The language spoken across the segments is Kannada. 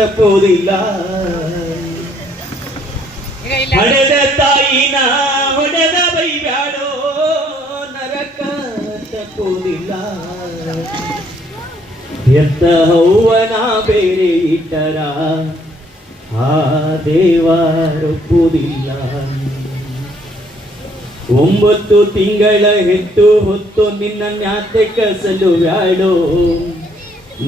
ತಪ್ಪುವುದಿಲ್ಲ. ಹಡೆದ ತಾಯಿನ ಹೊಡೆದ ಬೈಬ್ಯಾಡೋ, ನರಕ ತಪ್ಪುವುದಿಲ್ಲ. ಎತ್ತ ಹೌವನ ಬೇರೆ ಇಟ್ಟರ ಆ ದೇವರೊಪ್ಪುವುದಿಲ್ಲ. 9 ತಿಂಗಳ ಹೆತ್ತು ಹೊತ್ತು ನಿನ್ನ ಮ್ಯಾತೆ ಕಸಲು ಬ್ಯಾಡೋ,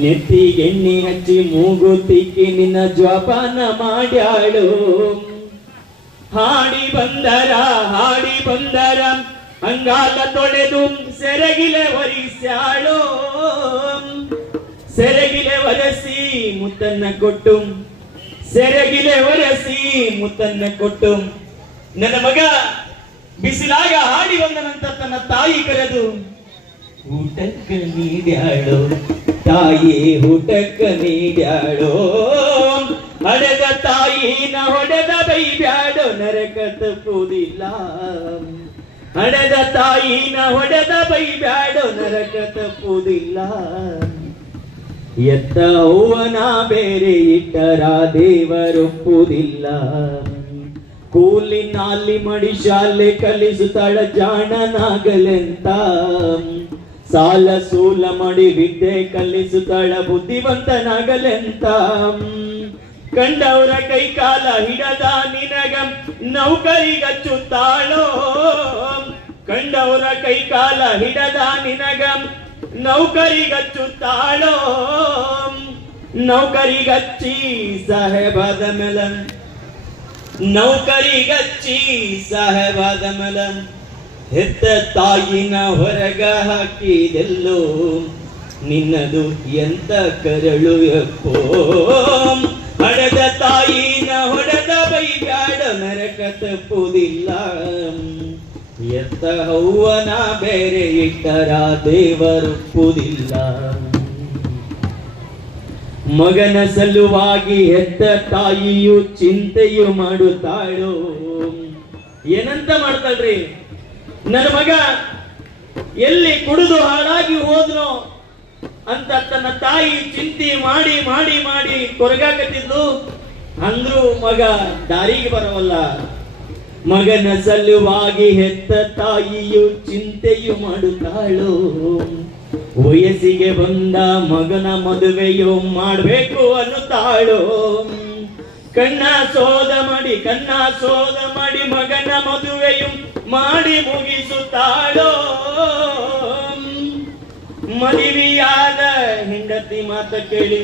ನೆತ್ತಿಗೆಣ್ಣೆ ಹಚ್ಚಿ ಮೂಗುತಿಕ್ಕಿ ನಿನ್ನ ಜ್ವಾಪಾನ ಮಾಡ್ಯಾಳೋ. ಹಾಡಿ ಬಂದರ ಅಂಗಾಲ ತೊಳೆದು ಸೆರಗಿಲೆ ಒರಿಸ್ಯಾಳೋ, ಸೆರಗಿಲೆ ಒರೆಸಿ ಮುತ್ತನ್ನ ಕೊಟ್ಟು, ಸೆರಗಿಲೆ ಒರೆಸಿ ಮುತ್ತನ್ನ ಕೊಟ್ಟು, ನನ್ನ ಮಗ ಬಿಸಿಲಾಗ ಹಾಡಿ ಬಂದ ನಂತರ ತನ್ನ ತಾಯಿ ಕರೆದು ಊಟಕ್ಕ ನೀಡ್ಯಾಳೋ, ತಾಯಿ ಊಟಕ್ಕ ನೀಡ್ಯಾಳೋ. ಹಡೆದ ತಾಯಿನ ಹೊಡೆದ ಬೈಬ್ಯಾಡೋ, ನರಕ ತಪ್ಪುವುದಿಲ್ಲ. ಹಡೆದ ತಾಯಿನ ಹೊಡೆದ ಬೈಬ್ಯಾಡೋ, ನರಕ ತಪ್ಪುವುದಿಲ್ಲ. ಎತ್ತ ಅವ್ವನ ಬೇರೆ ಇಟ್ಟರ ದೇವರೊಪ್ಪುವುದಿಲ್ಲ. ಕೂಲಿ ನಾಲಿ ಮಡಿ ಶಾಲೆ ಕಲಿಸುತ್ತಾಳ ಜಾಣನಾಗಲೆಂತ, ಸಾಲ ಸೂಲ ಮಾಡಿ ವಿದ್ಯೆ ಕಲಿಸುತ್ತಾಳ ಬುದ್ಧಿವಂತನಾಗಲೆಂತ. ಕಂಡವರ ಕೈ ಕಾಲ ಹಿಡದ ನಿನಗ ನೌಕರಿಗಚ್ಚುತ್ತಾಳೋ, ಕಂಡವರ ಕೈ ಕಾಲ ಹಿಡದ ನಿನಗ ನೌಕರಿಗಚ್ಚುತ್ತಾಳೋ. ನೌಕರಿಗಚ್ಚಿ ಸಾಹೇಬಾದ ಮೇಲ, ನೌಕರಿಗಚ್ಚಿ ಸಾಹೇಬಾದ ಮೇಲ ಹೆತ್ತ ತಾಯಿನ ಹೊರಗ ಹಾಕಿದೆಲ್ಲೋ, ನಿನ್ನದು ಎಂತ ಕರಳು ಎಪ್ಪೋ. ಹಡೆದ ತಾಯಿನ ಹೊಡೆದ ಬೈಬ್ಯಾಡ, ನರಕ ತಪ್ಪುವುದಿಲ್ಲ. ಎತ್ತ ಹೌವನ ಬೇರೆ ಇಟ್ಟರ ದೇವರೊಪ್ಪುವುದಿಲ್ಲ. ಮಗನ ಸಲುವಾಗಿ ಹೆತ್ತ ತಾಯಿಯು ಚಿಂತೆಯು ಮಾಡುತ್ತಾಳೋ. ಏನಂತ ಮಾಡ್ತಾಳ್ರಿ, ನನ್ನ ಮಗ ಎಲ್ಲಿ ಕುಡಿದು ಹಾಳಾಗಿ ಹೋದ್ನೋ ಅಂತ ತನ್ನ ತಾಯಿ ಚಿಂತೆ ಮಾಡಿ ಮಾಡಿ ಮಾಡಿ ಕೊರಗಾಕತ್ತಿದ್ಲು. ಅಂದ್ರೂ ಮಗ ದಾರಿಗೆ ಬರವಲ್ಲ. ಮಗನ ಸಲುವಾಗಿ ಹೆತ್ತ ತಾಯಿಯು ಚಿಂತೆಯು ಮಾಡುತ್ತಾಳೋ. ವಯಸ್ಸಿಗೆ ಬಂದ ಮಗನ ಮದುವೆಯು ಮಾಡಬೇಕು ಅನ್ನುತ್ತಾಳೋ. ಕಣ್ಣ ಸೋದ ಮಾಡಿ ಮಗನ ಮದುವೆಯು ಮಾಡಿ ಮುಗಿಸುತ್ತಾಳೋ. ಮದುವೆಯಾದ ಹೆಂಡತಿ ಮಾತ ಕೇಳಿ